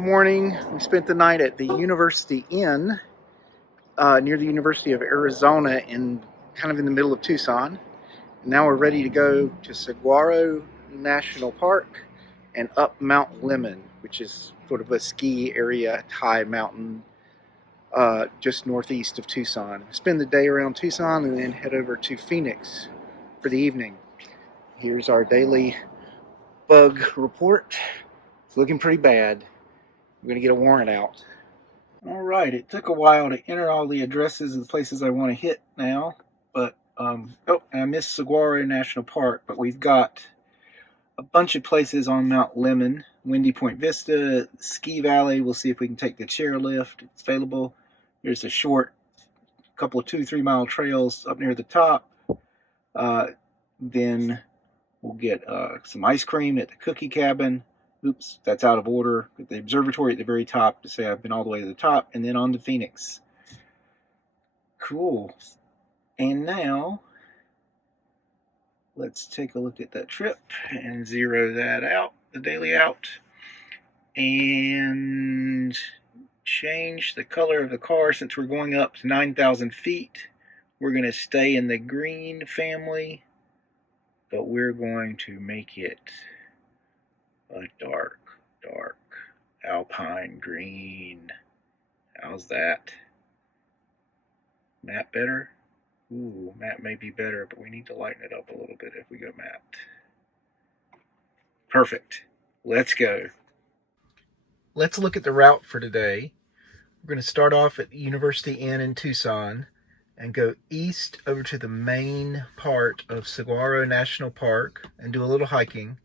Morning. We spent the night at the University Inn near the University of Arizona kind of in the middle of Tucson. Now we're ready to go to Saguaro National Park and up Mount Lemmon, which is sort of a ski area, high mountain just northeast of Tucson. Spend the day around Tucson and then head over to Phoenix for the evening. Here's our daily bug report. It's looking pretty bad. I'm going to get a warrant out. All right, it took a while to enter all the addresses of the places I want to hit now, but I missed Saguaro National Park, but we've got a bunch of places on Mount Lemmon, Windy Point Vista, Ski Valley. We'll see if we can take the chairlift. It's available. There's a short couple of 2-3 mile trails up near the top. Then we'll get some ice cream at the cookie cabin. Oops, that's out of order. The observatory at the very top to say I've been all the way to the top, and then on to Phoenix. Cool. And now, let's take a look at that trip and zero that out, the daily out, and change the color of the car. Since we're going up to 9,000 feet, we're going to stay in the green family, but we're going to make it a dark alpine green. How's that? Matte better? Ooh, matte may be better, but we need to lighten it up a little bit if we go matte. Perfect. Let's go. Let's look at the route for today. We're going to start off at the University Inn in Tucson and go east over to the main part of Saguaro National Park and do a little hiking.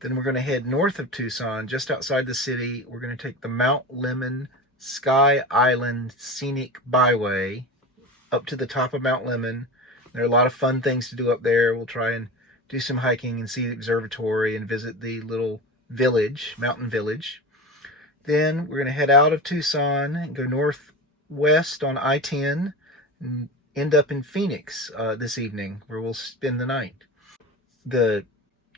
Then we're going to head north of Tucson, just outside the city. We're going to take the Mount Lemmon Sky Island Scenic Byway up to the top of Mount Lemmon. There are a lot of fun things to do up there. We'll try and do some hiking and see the observatory and visit the little village, mountain village. Then we're going to head out of Tucson and go northwest on I-10 and end up in Phoenix this evening, where we'll spend the night. The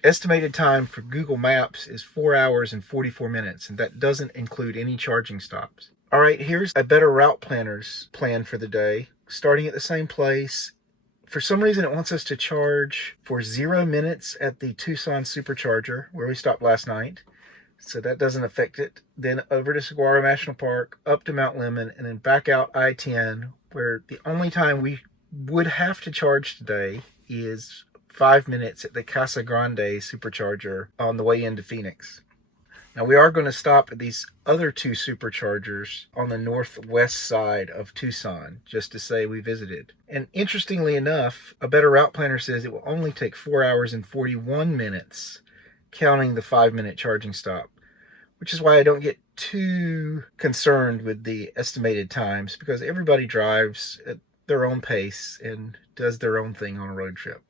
estimated time for Google Maps is 4 hours and 44 minutes, and that doesn't include any charging stops. All right, here's a better route planner's plan for the day. Starting at the same place. For some reason, it wants us to charge for 0 minutes at the Tucson Supercharger, where we stopped last night. So that doesn't affect it. Then over to Saguaro National Park, up to Mount Lemmon, and then back out I-10, where the only time we would have to charge today is 5 minutes at the Casa Grande Supercharger on the way into Phoenix. Now we are going to stop at these other two Superchargers on the northwest side of Tucson, just to say we visited. And interestingly enough, a better route planner says it will only take 4 hours and 41 minutes, counting the 5-minute charging stop, which is why I don't get too concerned with the estimated times, because everybody drives at their own pace and does their own thing on a road trip.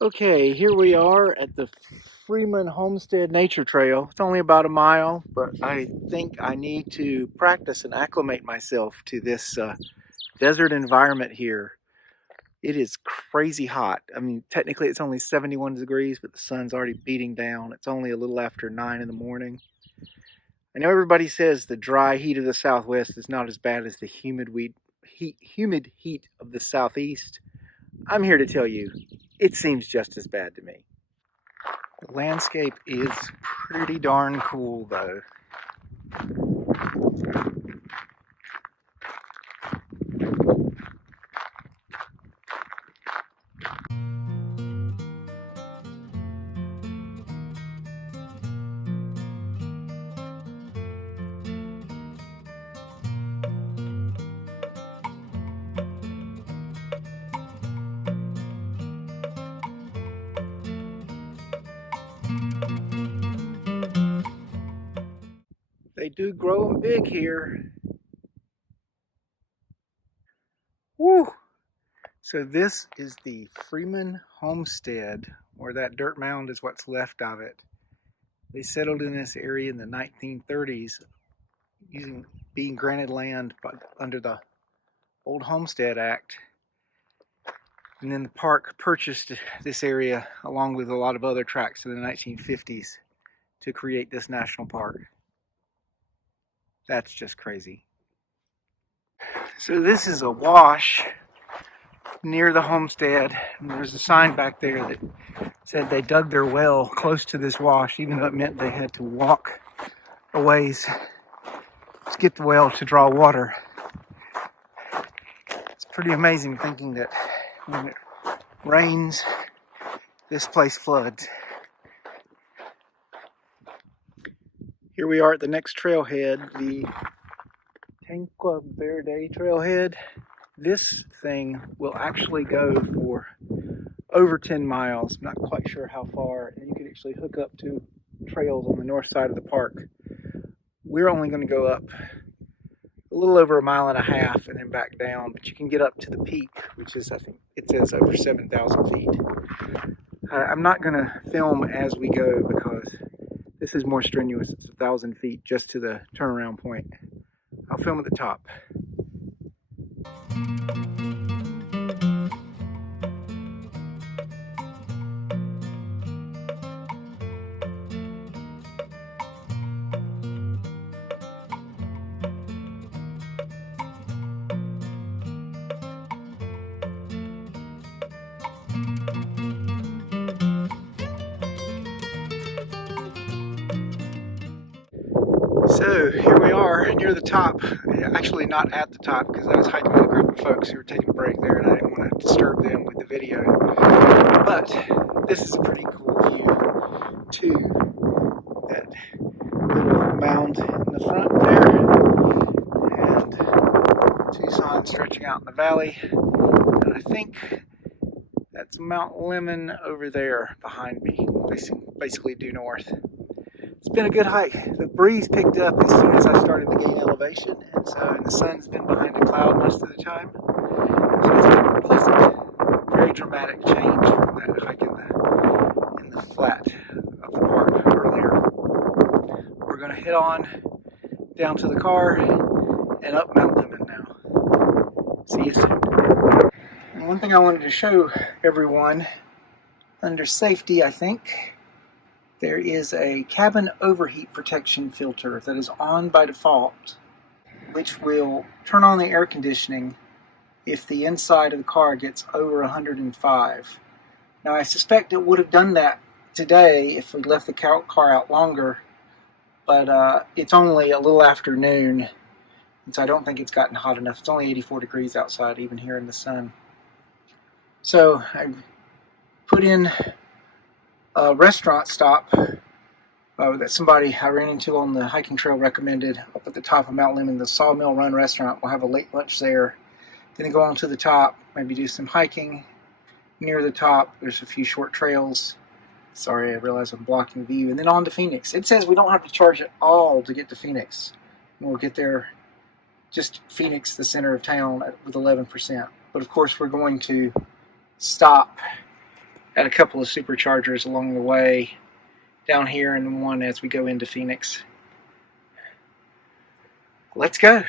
Okay, here we are at the Freeman Homestead Nature Trail. It's only about a mile, but I think I need to practice and acclimate myself to this desert environment here. It is crazy hot. I mean, technically it's only 71 degrees, but the sun's already beating down. It's only a little after 9 in the morning. I know everybody says the dry heat of the Southwest is not as bad as the humid heat of the Southeast. I'm here to tell you, it seems just as bad to me. The landscape is pretty darn cool though. They do grow them big here. Woo! So this is the Freeman Homestead, or that dirt mound is what's left of it. They settled in this area in the 1930s, being granted land under the old Homestead Act. And then the park purchased this area along with a lot of other tracts in the 1950s to create this national park. That's just crazy. So this is a wash near the homestead, and there's a sign back there that said they dug their well close to this wash, even though it meant they had to walk a ways to get the well to draw water. It's pretty amazing thinking that when it rains, this place floods. Here we are at the next trailhead, the Tanque Verde trailhead. This thing will actually go for over 10 miles. I'm not quite sure how far, and you can actually hook up to trails on the north side of the park. We're only going to go up a little over 1.5 miles and then back down, but you can get up to the peak, which is, I think it says, over 7,000 feet. I'm not going to film as we go because this is more strenuous. It's 1,000 feet just to the turnaround point. I'll film at the top. So here we are near the top. Actually not at the top because I was hiking with a group of folks who were taking a break there and I didn't want to disturb them with the video. But this is a pretty cool view too. That little mound in the front there and Tucson stretching out in the valley. And I think that's Mount Lemmon over there behind me, basically due north. It's been a good hike. The breeze picked up as soon as I started to gain elevation, and the sun's been behind a cloud most of the time. So it's been a pleasant, very dramatic change from that hike in the flat of the park earlier. We're going to head on down to the car and up Mount Lemmon now. See you soon. And one thing I wanted to show everyone, under safety, I think, there is a cabin overheat protection filter that is on by default, which will turn on the air conditioning if the inside of the car gets over 105. Now I suspect it would have done that today if we left the car out longer, but it's only a little after noon, and so I don't think it's gotten hot enough. It's only 84 degrees outside even here in the sun. So I put in a restaurant stop that somebody I ran into on the hiking trail recommended up at the top of Mount Lemmon, the Sawmill Run restaurant. We'll have a late lunch there. Then go on to the top, maybe do some hiking near the top. There's a few short trails. Sorry, I realize I'm blocking the view. And then on to Phoenix. It says we don't have to charge at all to get to Phoenix. And we'll get there, just Phoenix, the center of town, with 11%. But of course we're going to stop at a couple of Superchargers along the way, down here and one as we go into Phoenix. Let's go.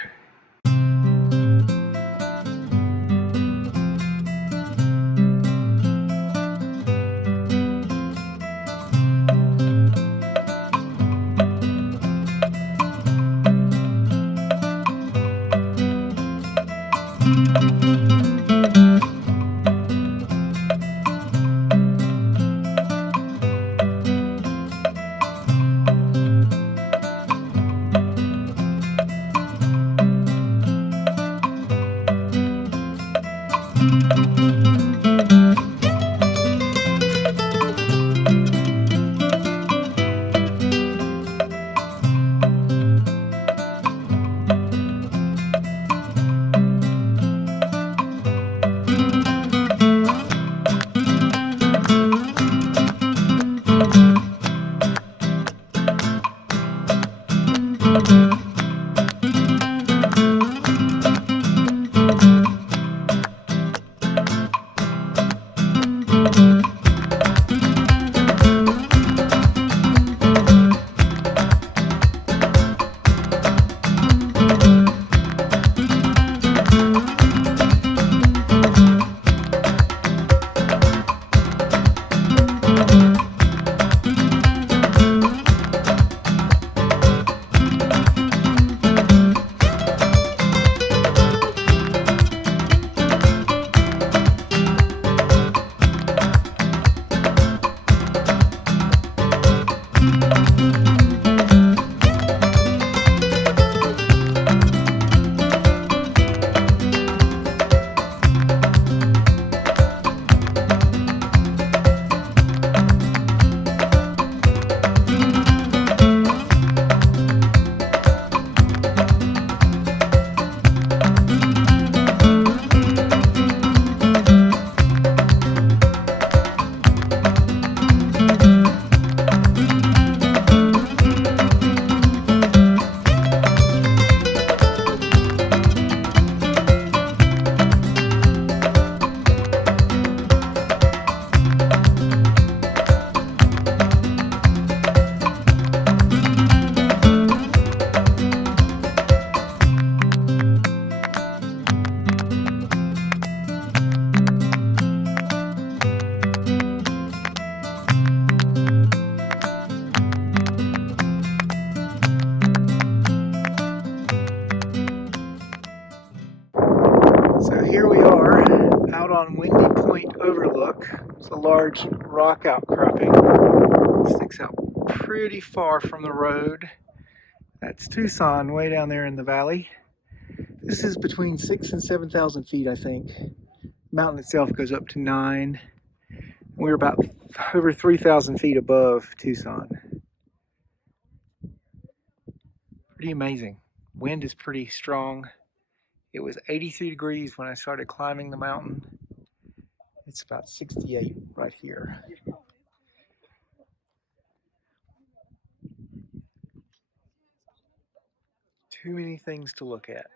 large rock outcropping. Sticks out pretty far from the road. That's Tucson, way down there in the valley. This is between 6,000 and 7,000 feet, I think. The mountain itself goes up to 9. We're about over 3,000 feet above Tucson. Pretty amazing. Wind is pretty strong. It was 83 degrees when I started climbing the mountain. It's about 68 right here. Too many things to look at.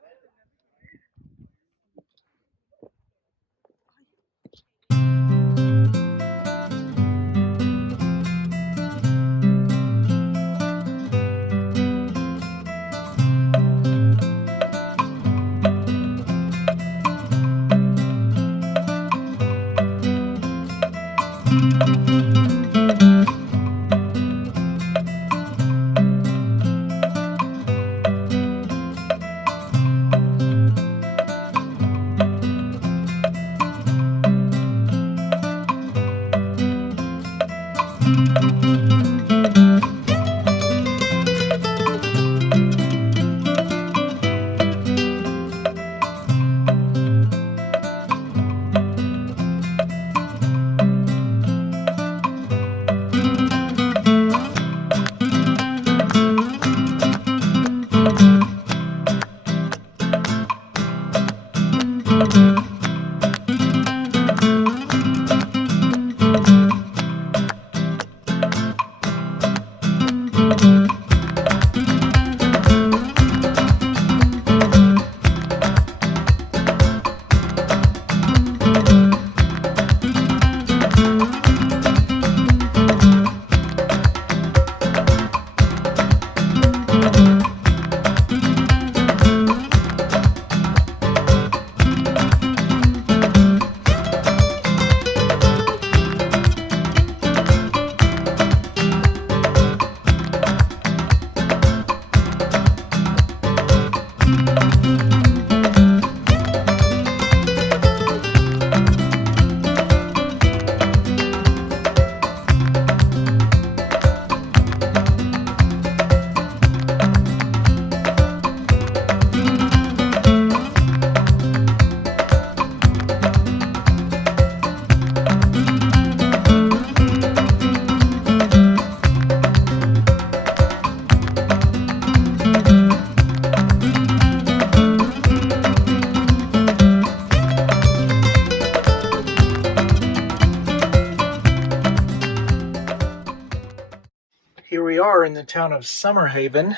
Here we are in the town of Summerhaven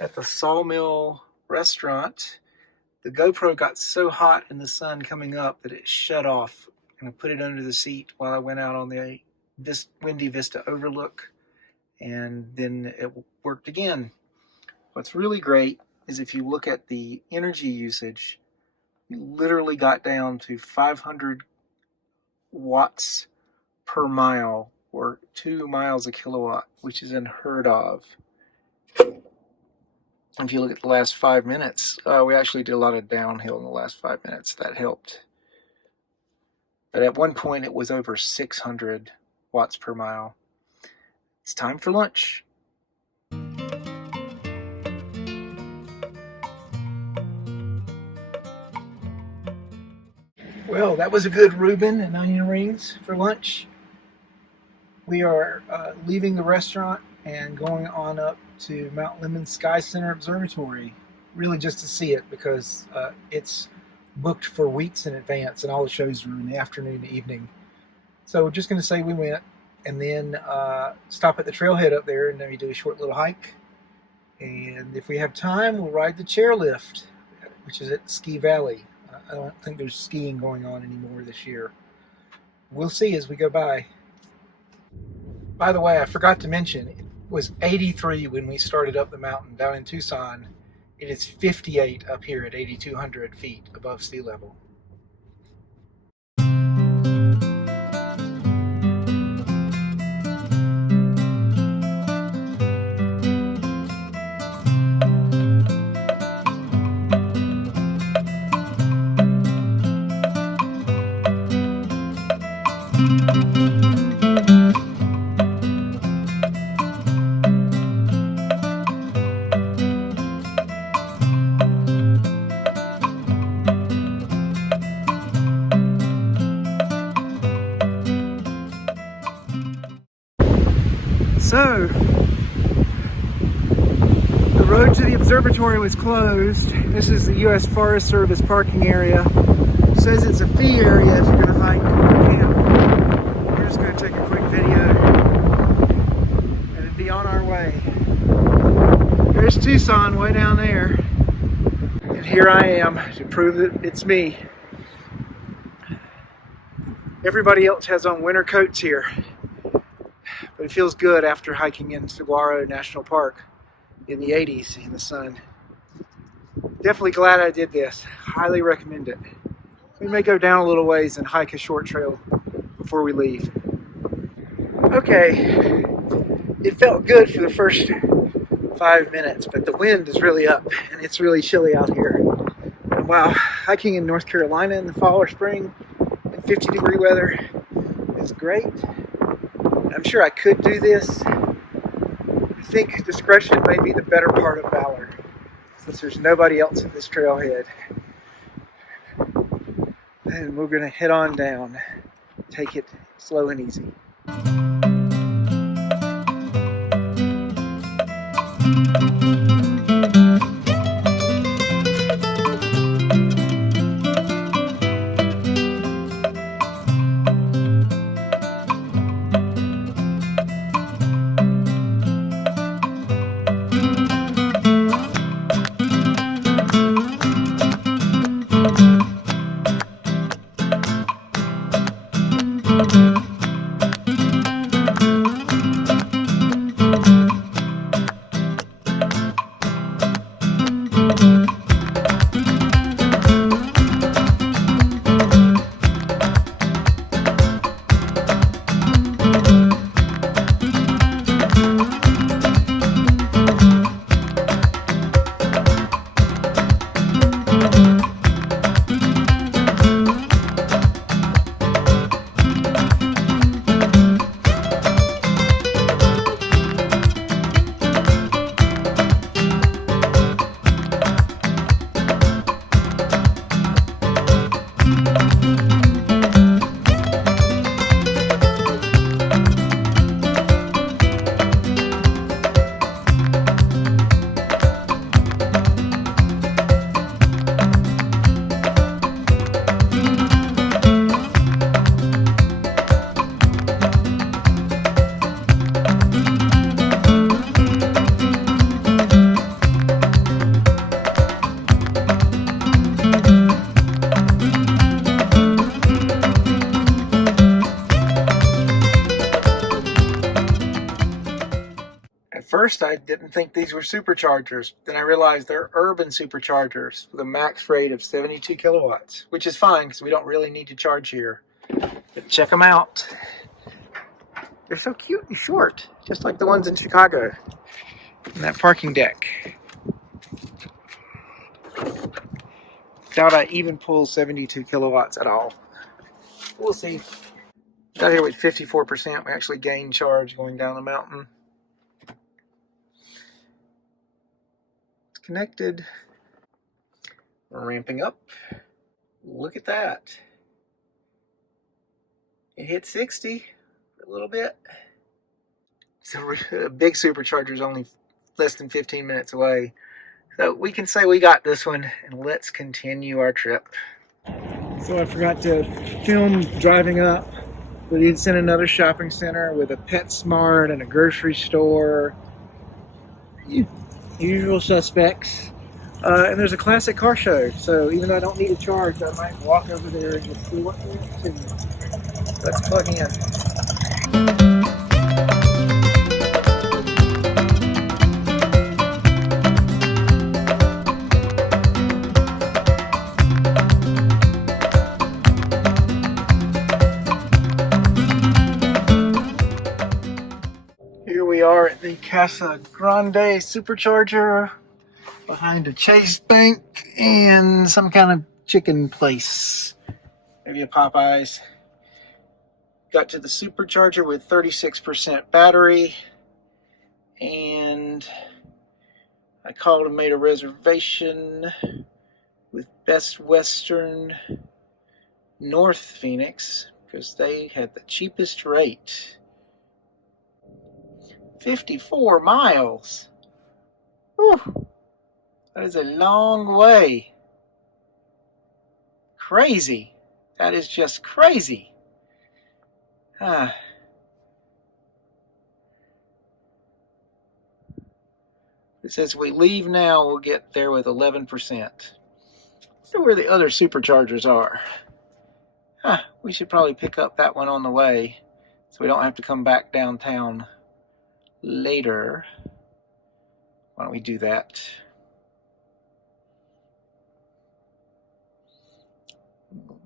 at the Sawmill restaurant. The GoPro got so hot in the sun coming up that it shut off, and I put it under the seat while I went out on the windy Vista overlook, and then it worked again. What's really great is if you look at the energy usage, you literally got down to 500 watts per mile, or 2 miles a kilowatt, which is unheard of. If you look at the last 5 minutes, we actually did a lot of downhill in the last 5 minutes. That helped. But at one point, it was over 600 watts per mile. It's time for lunch. Well, that was a good Reuben and onion rings for lunch. We are leaving the restaurant and going on up to Mount Lemmon Sky Center Observatory, really just to see it, because it's booked for weeks in advance and all the shows are in the afternoon and evening. So we're just going to say we went, and then stop at the trailhead up there, and then we do a short little hike. And if we have time, we'll ride the chairlift, which is at Ski Valley. I don't think there's skiing going on anymore this year. We'll see as we go by. By the way, I forgot to mention, it was 83 when we started up the mountain down in Tucson. It is 58 up here at 8,200 feet above sea level. So, the road to the observatory was closed. This is the U.S. Forest Service parking area. It says it's a fee area if you're going to hike or camp. We're just going to take a quick video and be on our way. There's Tucson way down there. And here I am to prove that it's me. Everybody else has on winter coats here. But it feels good after hiking in Saguaro National Park in the 80s in the sun. Definitely glad I did this. Highly recommend it. We may go down a little ways and hike a short trail before we leave. Okay, it felt good for the first 5 minutes, but the wind is really up and it's really chilly out here. And wow, hiking in North Carolina in the fall or spring in 50-degree weather is great. I'm sure I could do this. I think discretion may be the better part of valor, since there's nobody else at this trailhead. And we're going to head on down. Take it slow and easy. First, I didn't think these were superchargers. Then I realized they're urban superchargers with a max rate of 72 kilowatts, which is fine because we don't really need to charge here. But check them out. They're so cute and short, just like the ones in Chicago in that parking deck. Doubt I even pull 72 kilowatts at all. We'll see. Got here with 54%. We actually gained charge going down the mountain. Connected. We're ramping up. Look at that. It hit 60 for a little bit. So a big supercharger is only less than 15 minutes away. So we can say we got this one, and let's continue our trip. So I forgot to film driving up. We did send another shopping center with a PetSmart and a grocery store. Usual suspects. And there's a classic car show, so even though I don't need a charge, I might walk over there and just see what they're up to. Let's plug in. Here we are at the Casa Grande Supercharger behind a Chase Bank and some kind of chicken place. Maybe a Popeyes. Got to the Supercharger with 36% battery, and I called and made a reservation with Best Western North Phoenix because they had the cheapest rate. 54 miles. Whew. That is a long way. Crazy. That is just crazy. It says we leave now, we'll get there with 11%. So where the other superchargers are. We should probably pick up that one on the way so we don't have to come back downtown later. Why don't we do that?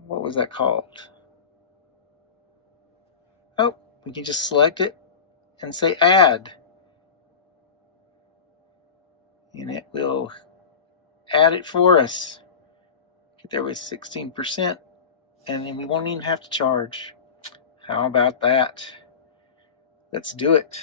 What was that called? Oh, we can just select it and say add. And it will add it for us. Get there with 16%, and then we won't even have to charge. How about that? Let's do it.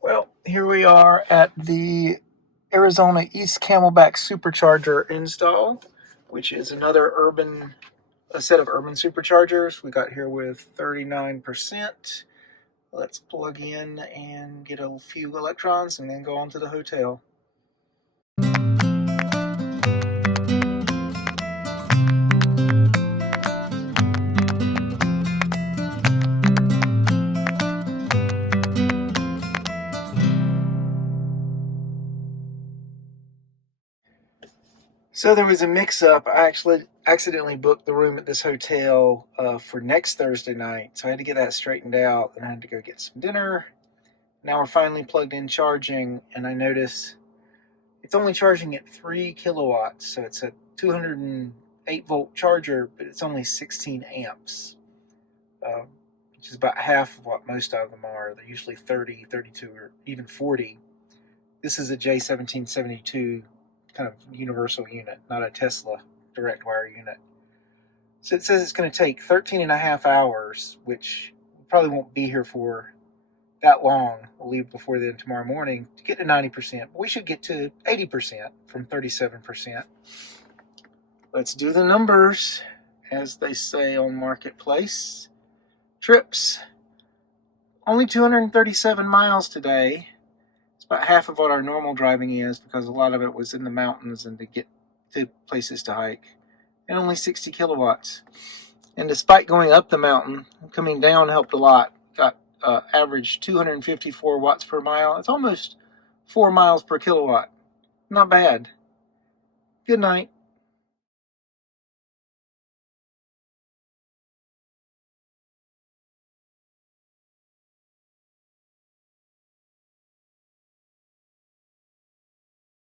Well, here we are at the Arizona East Camelback Supercharger install, which is a set of urban superchargers. We got here with 39%. Let's plug in and get a few electrons and then go on to the hotel. So there was a mix-up. I actually accidentally booked the room at this hotel for next Thursday night. So I had to get that straightened out, and I had to go get some dinner. Now we're finally plugged in charging, and I notice it's only charging at 3 kilowatts. So it's a 208-volt charger, but it's only 16 amps, which is about half of what most of them are. They're usually 30, 32, or even 40. This is a J1772 kind of universal unit, not a Tesla direct wire unit. So it says it's going to take 13 and a half hours, which we probably won't be here for that long. We'll leave before then tomorrow morning to get to 90%. But we should get to 80% from 37%. Let's do the numbers, as they say on Marketplace. Trips. Only 237 miles today. About half of what our normal driving is, because a lot of it was in the mountains and to get to places to hike, and only 60 kilowatts. And despite going up the mountain, coming down helped a lot. Got average 254 watts per mile. It's almost 4 miles per kilowatt. Not bad. Good night.